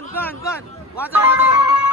गण वाजव वाजव.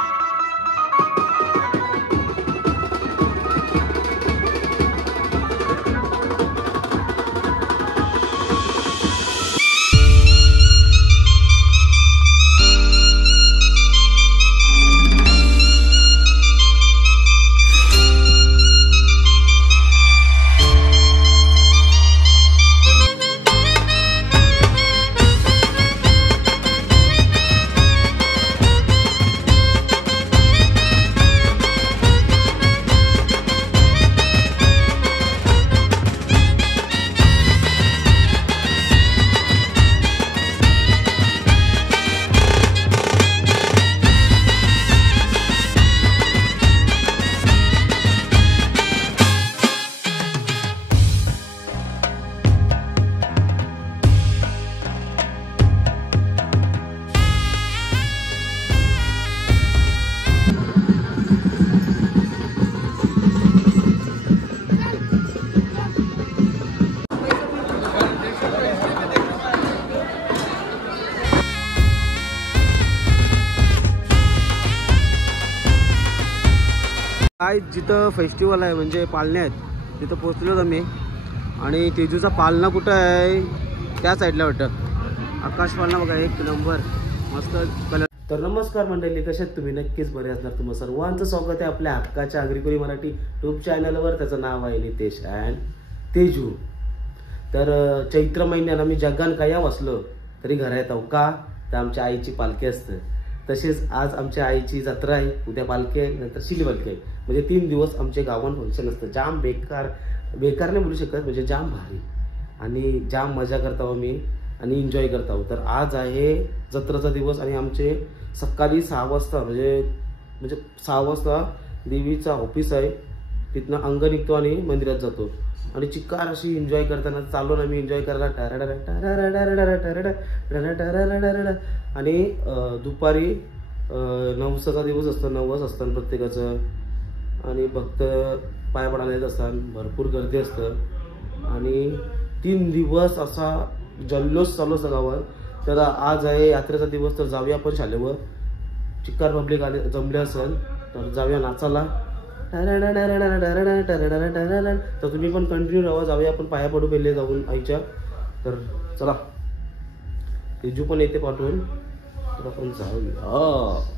आज जिथं फेस्टिवल आहे म्हणजे पालण्या आहेत तिथं पोहोचलो आम्ही. आणि तेजूचा पालना कुठं आहे त्या साईडला वाटतं. आकाश पालना बघा एक नंबर मस्त कलर. तर नमस्कार मंडळी, कसे आहेत तुम्ही? नक्कीच बरे असणार. तुम्हा सर्वांचं स्वागत आहे आपल्या हक्काच्या आगरीकोळी मराठी यूट्यूब चॅनलवर. त्याचं नाव आहे नितेश अँड तेजू. तर चैत्र महिन्यात आम्ही जगान काय वाचलो तरी घरा येतो का तर आमच्या आईची पालखी असते. तसेच आज आमच्या आईची जत्रा आहे, उद्या पालखी आहे, नंतर शिली पालखी आहे. म्हणजे 3 दिवस आमचे गावात फंक्शन असतं. जाम बेकार नाही बोलू शकत, म्हणजे जाम भारी आणि जाम मजा करतो आम्ही आणि एन्जॉय करतो. तर आज आहे जत्रेचा दिवस आणि आमचे सकाळी 6 वाजता म्हणजे 6 वाजता देवीचा ऑफिस आहे, तिथनं अंग निघतो आणि मंदिरात जातो. आणि चिक्कार अशी एन्जॉय करताना चालून आम्ही एन्जॉय करायला आणि दुपारी 9चा दिवस असतो, 9 असतात प्रत्येकाचं. आणि भक्त पाय पडायला येत असतात, भरपूर गर्दी असतं आणि 3 दिवस असा जल्लोष चालू असतं गावात. तर आज आहे यात्रेचा दिवस, तर जाऊया आपण शाळेवर. चिक्कार पब्लिक आले जमले असेल तर जाऊया नाचायला. तर तुम्ही पण कंटिन्यू राहा. जाऊया आपण पाया पडू पहिले जाऊन आईच्या. तर चला, तेजू पण येते पाठवून, तर आपण जाऊया.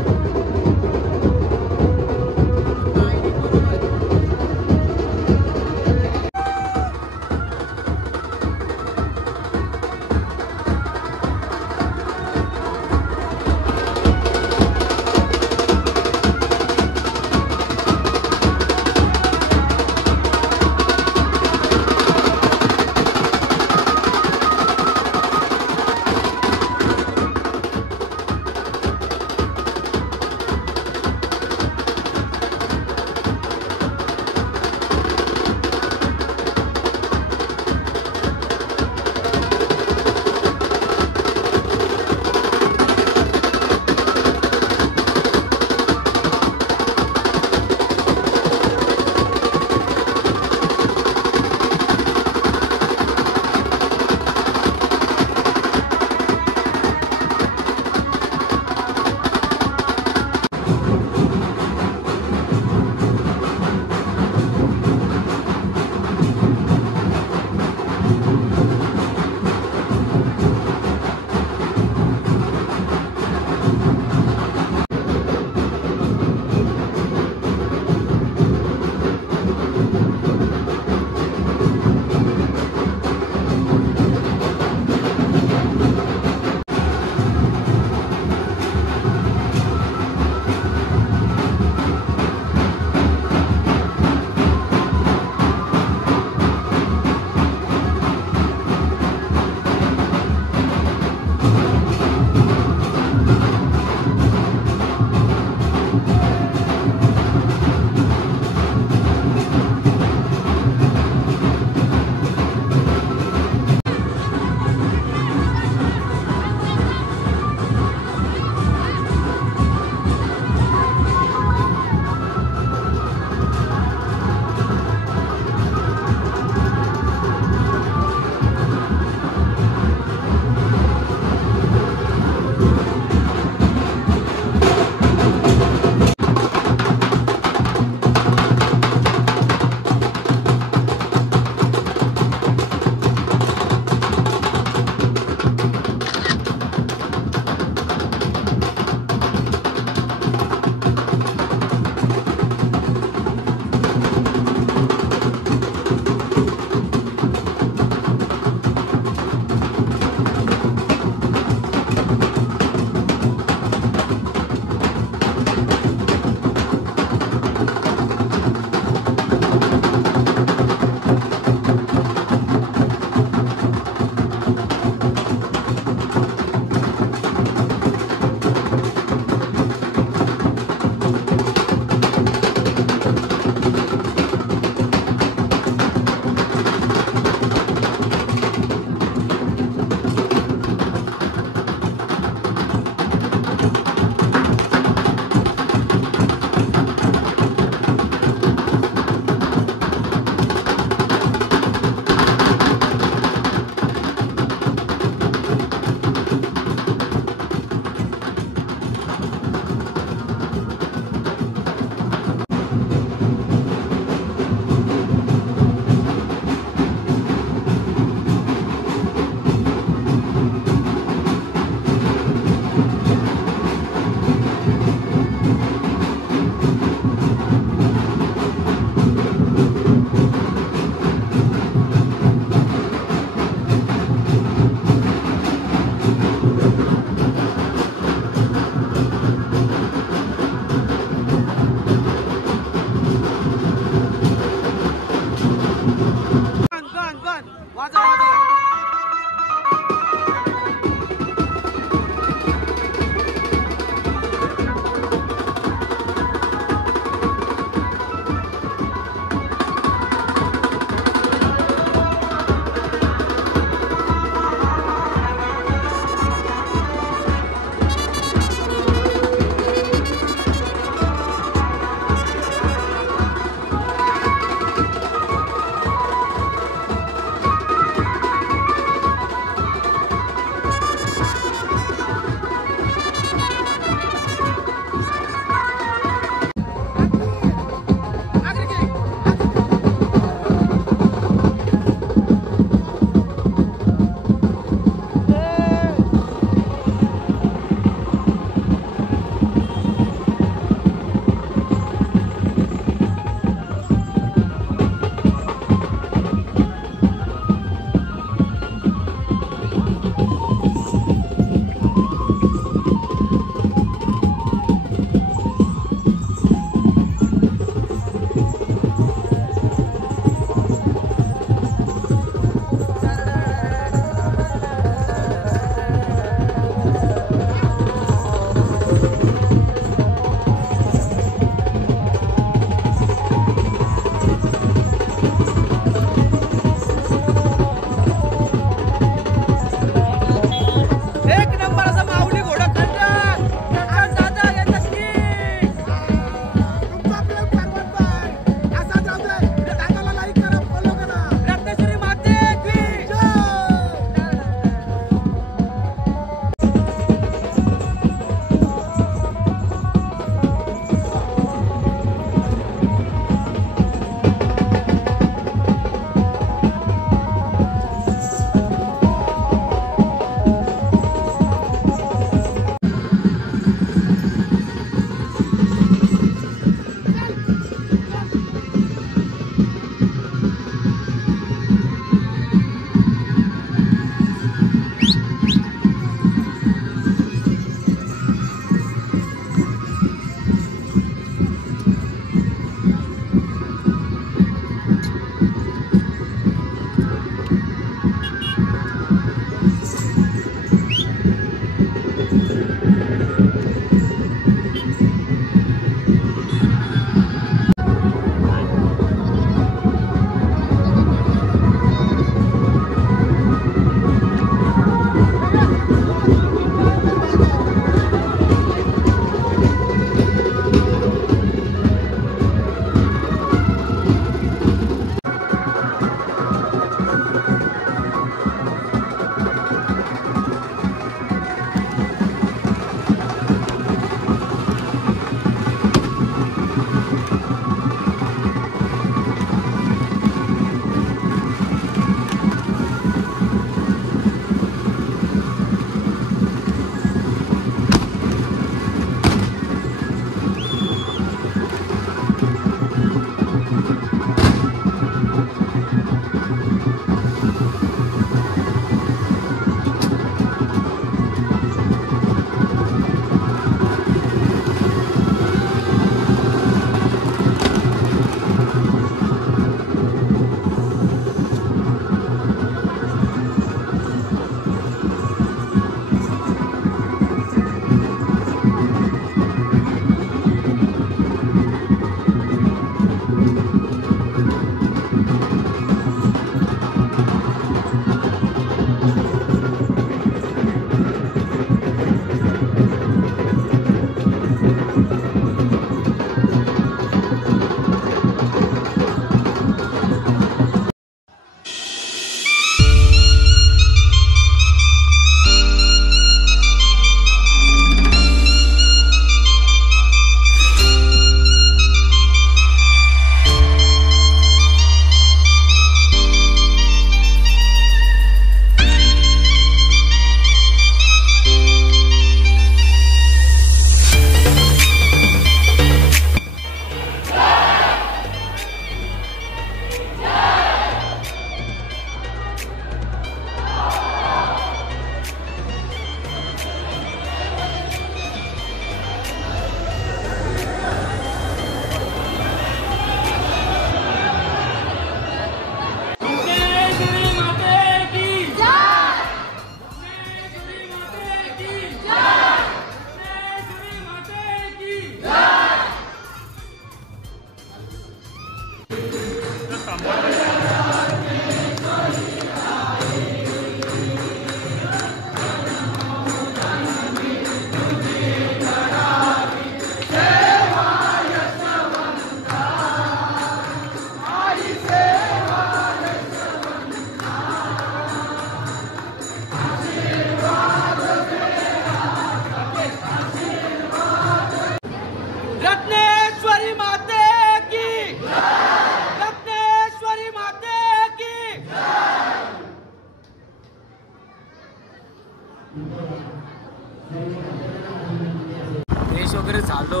फ्रेश वगैरे झालो,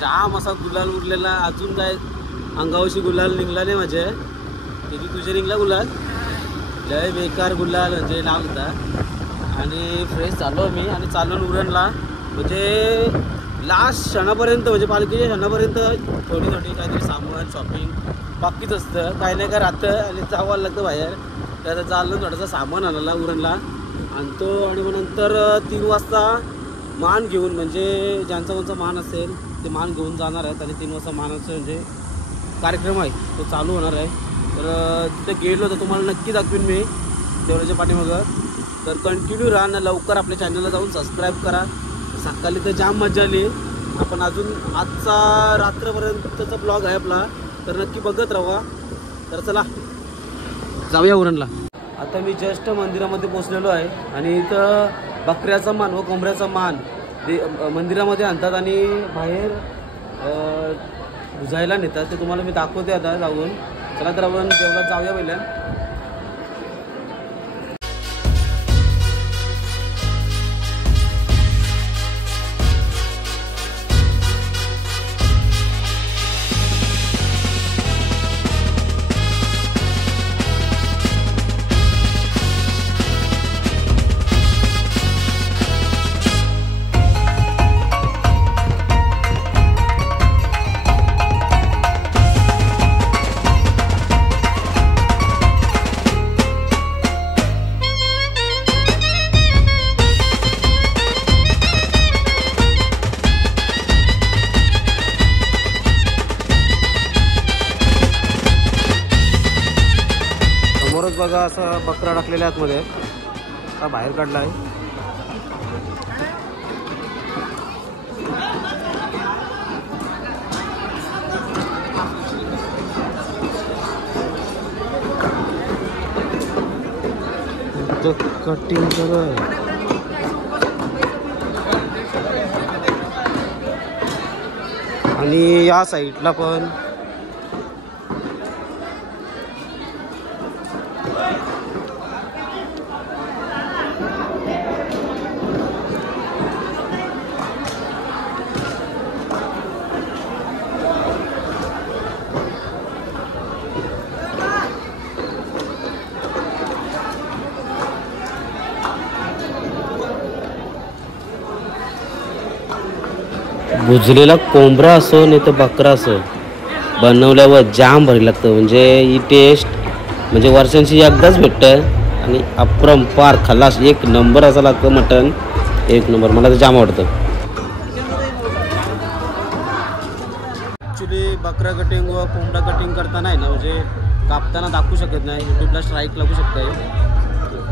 जाम असा गुलाल उरलेला, अजून काय अंगावशी गुलाल निघला नाही माझे. तरी तुझे निघला गुलाल, लय बेकार गुलाल म्हणजे लाव होता. आणि फ्रेश झालो मी आणि चालून उरणला, म्हणजे लास्ट क्षणापर्यंत, म्हणजे पालखीच्या क्षणापर्यंत थोडी थोडी काहीतरी सामान शॉपिंग बाकीच असतं, काही नाही काय राहतं आणि जावं लागतं बाहेर. तर चाललं थोडासा सामान आणायला उरणला आणतो आणि मग नंतर 3 वाजता मान घेऊन, म्हणजे ज्यांचा कोणचा मान असेल ते मान घेऊन जाणार आहेत. आणि 3 वाजता मानाचं म्हणजे कार्यक्रम आहे तो चालू होणार आहे. तर तिथे गेलो तर तुम्हाला नक्की दाखवीन मी देवळाच्या पाठीमागं. तर कंटिन्यू राहा ना, लवकर आपल्या चॅनलला जाऊन सबस्क्राईब करा. सकाळी तर जाम मजा आली. आपण अजून आजचा रात्रपर्यंतचा ब्लॉग आहे आपला, तर नक्की बघत राहा. तर चला जाऊया उरणला. आता मी जस्ट मंदिरामध्ये पोचलेलो आहे आणि इथं बकऱ्याचा मान व कोंबड्याचा मान मंदिरामध्ये आणतात आणि बाहेर भुजायला नेतात. ते तुम्हाला मी दाखवते आता जाऊन. चला तर आपण देवळात जाऊया पहिल्या. बघा असं बकरा टाकलेल्या आतमध्ये हा बाहेर काढला आहे. कटिंग करू आहे. आणि या साईडला पण भुजलेला कोंबडा असो नाही तर बकरा असो, बनवल्यावर जाम भारी लागतं. म्हणजे ही टेस्ट म्हणजे वर्षांची एकदाच भेटतं आणि अपरंपार खलास एक नंबर असं लागतं. मटण एक नंबर, मला तर जाम आवडतं. ॲक्च्युली बकरा कटिंग व कोंबडा कटिंग करताना आहे ना, म्हणजे कापताना दाखवू शकत नाही, यूट्यूबला स्ट्राईक लागू शकते.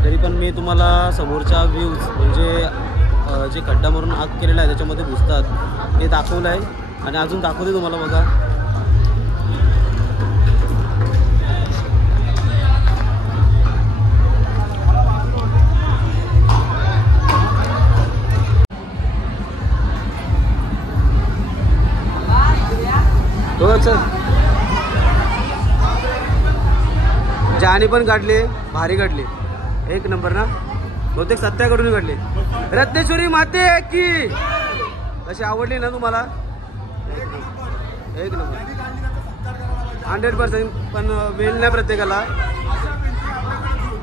तरी पण मी तुम्हाला समोरच्या व्ह्यूज म्हणजे जे खड्डा मारून आग केलेला आहे त्याच्यामध्ये घुसतात ते दाखवलं आहे. आणि अजून दाखवते तुम्हाला बघा. जानी पण काढली, भारी काढली, एक नंबर ना. बहुतेक सत्याकडून काढली. रत्नेश्वरी माते की कशी आवडली ना तुम्हाला? एक नंबर 100%. पण वेळ नाही प्रत्येकाला.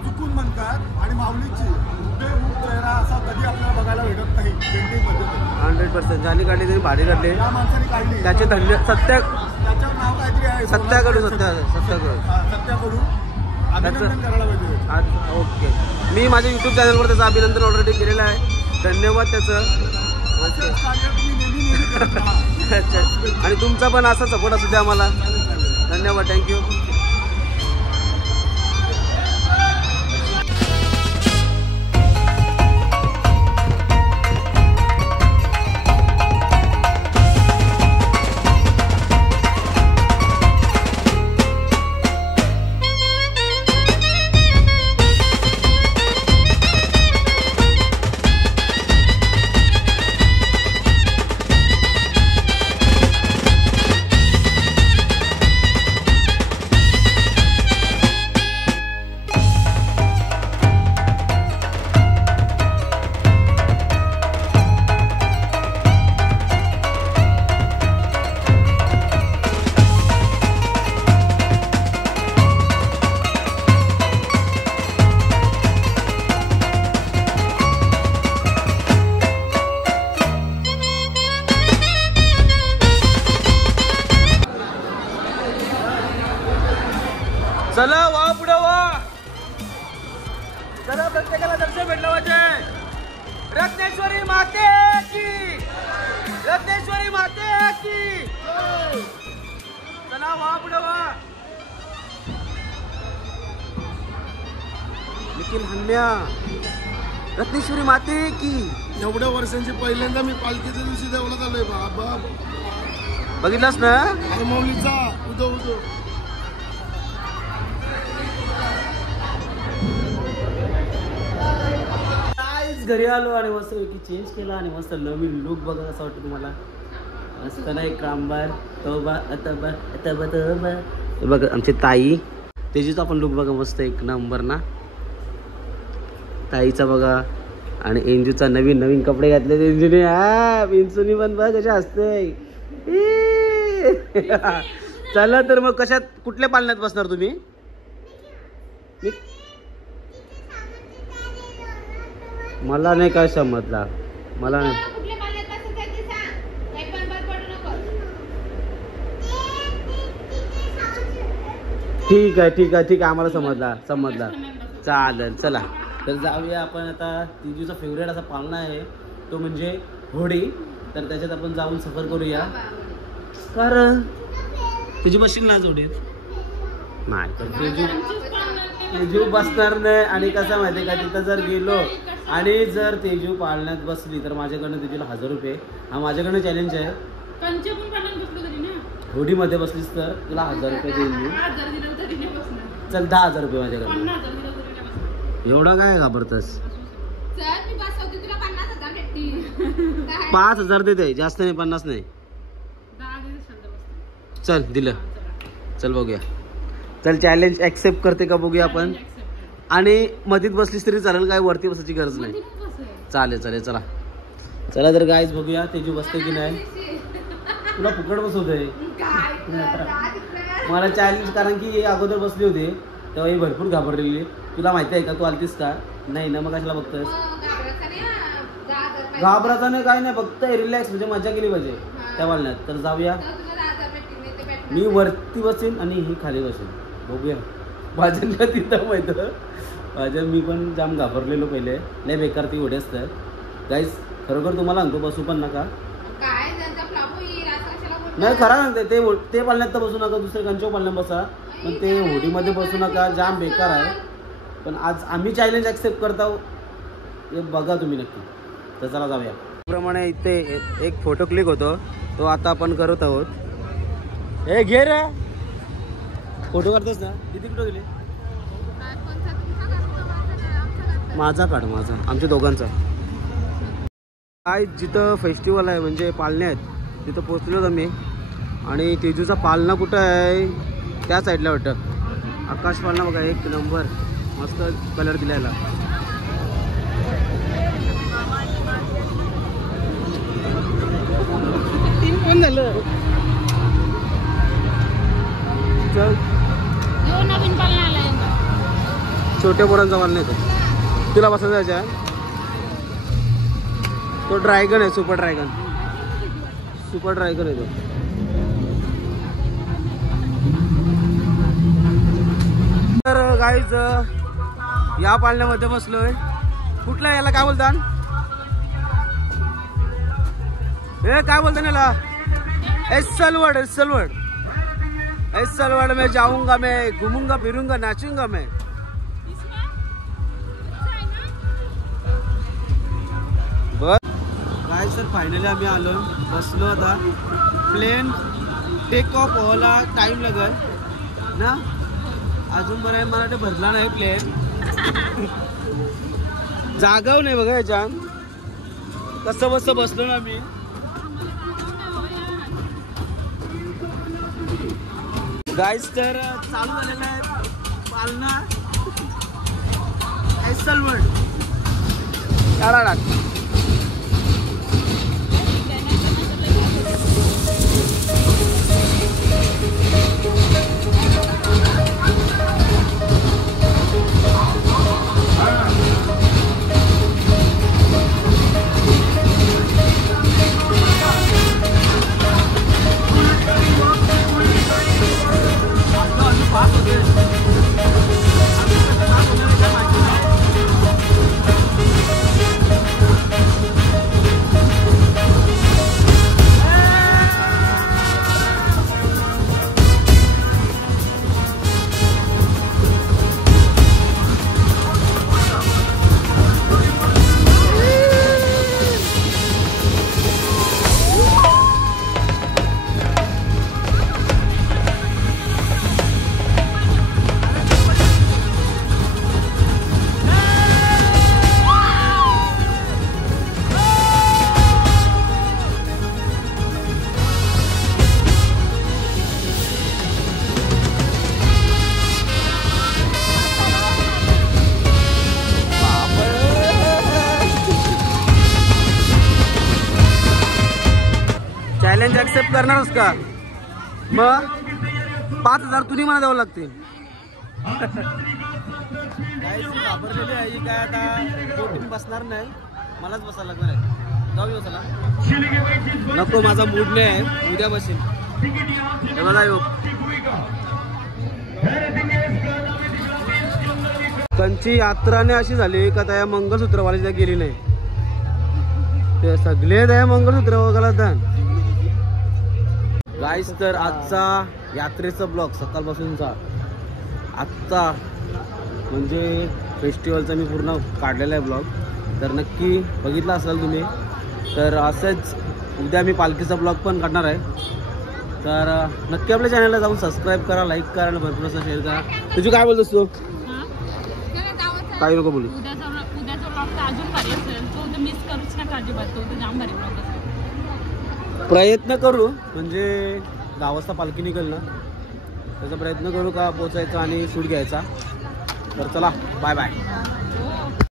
चुकून म्हणतात आणि माऊलीची चेहरा असा कधी आपल्याला बघायला भेटत नाही पेंटिंग मध्ये. 100% ज्यांनी काढली त्यांनी भारी काढली. त्या माणसाने काढली त्याचे धन्य त्याच्यावर नाव काहीतरी आहे सत्याकडून अभिनंदन करायला पाहिजे. ओके. मी माझ्या यूट्यूब चॅनलवर त्याचं अभिनंदन ऑलरेडी केलेलं आहे. धन्यवाद त्याचं. आणि तुमचा पण असा सपोर्ट असू द्या आम्हाला. धन्यवाद. थँक्यू. चला वा पुढे वा. चला प्रत्येकाला दर्शन भेटलं पाहिजे. रत्नेश्वरी माते की, रत्नेश्वरी माते की. चला वा पुढे वा. निखिल हन्म्या, रत्नेश्वरी माते की. एवढ्या वर्षांची पहिल्यांदा मी पालखीच्या दिवशी देवळात आलोय. बाबा बघितलंस ना माऊलीचा उदो उदो. घरी आलो आणि मस्त चेंज केला आणि मस्त नवीन लुक बघा असं वाटतं तुम्हाला. मस्त ना एक कांबार तोबा अतबा अतबा तोबा. बघा आमची ताई तेजीचा पण लुक बघा मस्त एक नंबर ना. ताईचा बघा आणि एंजूचा नवीन नवीन कपडे घातले एंजूने. हा पिंचुनी पण बघ कशा असते. चला तर मग कशात कुठल्या पालण्यात बसणार तुम्ही? मला नाही काय समजला. मला नाही. ठीक आहे ठीक आहे ठीक आहे आम्हाला समजला. चालेल चला तर जाऊया आपण आता. तिजूचा फेवरेट असा पाळणा आहे तो म्हणजे होडी. तर त्याच्यात आपण जाऊन सफर करूया. कारण तुझी बसशील ना जोडीत? नाही तर तेजू बसणार नाही. आणि कसं माहिती का तिथं जर गेलो आणि जर तेजू पाळण्यात बसली तर माझ्याकडनं तेजूला 1000 रुपये. हा माझ्याकडनं चॅलेंज आहे. होडीमध्ये बसलीस तर तुला 1000 रुपये देईन मी. चल 10,000 रुपये माझ्याकडनं. एवढा काय घाबरतस? 5,000 देते. जास्त नाही 50 नाही. चल दिलं. चल बघूया. चल चॅलेंज ऍक्सेप्ट करते का बघूया आपण. आणि मधीत बसलीस तरी चालेल. काय वरती बसायची गरज नाही. चालेल चालेल चला. चला तर गाईज बघूया तेजू बसते की नाही. तुला फुकट बसवतोय मला चॅलेंज. कारण की अगोदर बसली होती तेव्हा ही भरपूर घाबरलेली. तुला माहिती आहे का? तू आलतीस का? नाही ना. मग कशाला बघतोयस? घाबराचा नाही काय नाही. फक्त रिलॅक्स म्हणजे मजा केली पाहिजे त्या पाळण्यात. तर जाऊया. मी वरती बसेन आणि ही खाली बसेन. बघूया. माझ्या तिथं माहिती माझ्या मी पण जाम घाबरलेलो पहिले. लय बेकार ती ओढी असतात गाईज. खरोखर तुम्हाला सांगतो बसू पण नका. नाही खरा सांगते. ते पाळण्यात तर बसू नका. दुसऱ्या कंचो पाळण्यात बसा. पण ते होडीमध्ये बसू नका. जाम बेकार आहे. पण आज आम्ही चॅलेंज ॲक्सेप्ट करतो हे बघा तुम्ही नक्की. तर चला जाऊया. प्रमाणे इथे एक फोटो क्लिक होतो तो आता आपण करत आहोत. हे घे रे, फोटो काढतोस ना? किती फोटो गेले? माझा काढ, माझा, आमच्या दोघांचा. काय जिथं फेस्टिवल आहे म्हणजे पाळणे आहेत तिथं पोचलो आम्ही. आणि तेजूचा पालना कुठं आहे त्या साईडला वाटतं. आकाश पालना बघा, एक नंबर, मस्त कलर दिलायला. पण झालं चल, नवीन पालना आलाय. छोट्या पोरांचा पालना येतो. तुला बसायचं याच्या? तो ड्रॅगन आहे, सुपर ड्रॅगन, सुपर ड्रॅगन आहे तो. तर गाईज या पाळण्यामध्ये बसलोय. कुठल्या याला काय बोलतात? हे काय बोलतात याला? एसलवर्ड, एसलवर्ड, एसलवर्ड में जाऊंगा, मैं घूमूंगा, फिरूंगा, नाचूंगा मैं. बर काय सर, फायनली आम्ही आलो, बसलो. आता प्लेन टेक ऑफ व्हायला टाइम लागेल ना. अजून बरं मला ते भरला नाही प्लेन. जागाव नाही बघा याच्यात. कसं बस बसलो ना मी. गाईज तर चालू झालेला आहे पालना एसलवर्ड. चॅलेंज ऍक्सेप्ट करणारच का? मग 5,000 तुम्ही मला द्यावं लागतील. घाबरलेली आहे काय, आता बोटिंग बसणार नाही, मलाच बसायला लागणार आहे. जाऊ बसायला नको, माझा मूड नाही आहे, उद्या बसेल. हे बघा योग त्यांची यात्राने अशी झाली का त्या मंगळसूत्रवाल्या गेली नाही. ते सगळे त्या मंगळसूत्र वगैरे. गाईस तर आजचा यात्रेचा ब्लॉग सकाळपासूनचा आजचा म्हणजे फेस्टिवलचा मी पूर्ण काढलेला आहे ब्लॉग. तर नक्की बघितला असाल तुम्ही. तर असंच उद्या मी पालखीचा ब्लॉग पण काढणार आहे. तर नक्की आपल्या चॅनलला जाऊन सबस्क्राईब करा, लाईक करा आणि भरपूर असं शेअर करा. तुझी काय बोलतोस तू? काही नको बोलू. प्रयत्न करू म्हणजे 10 वाजता पालखी निघेल ना, त्याचा प्रयत्न करू का पोचायचा आणि सूट घ्यायचा. तर चला, बाय बाय.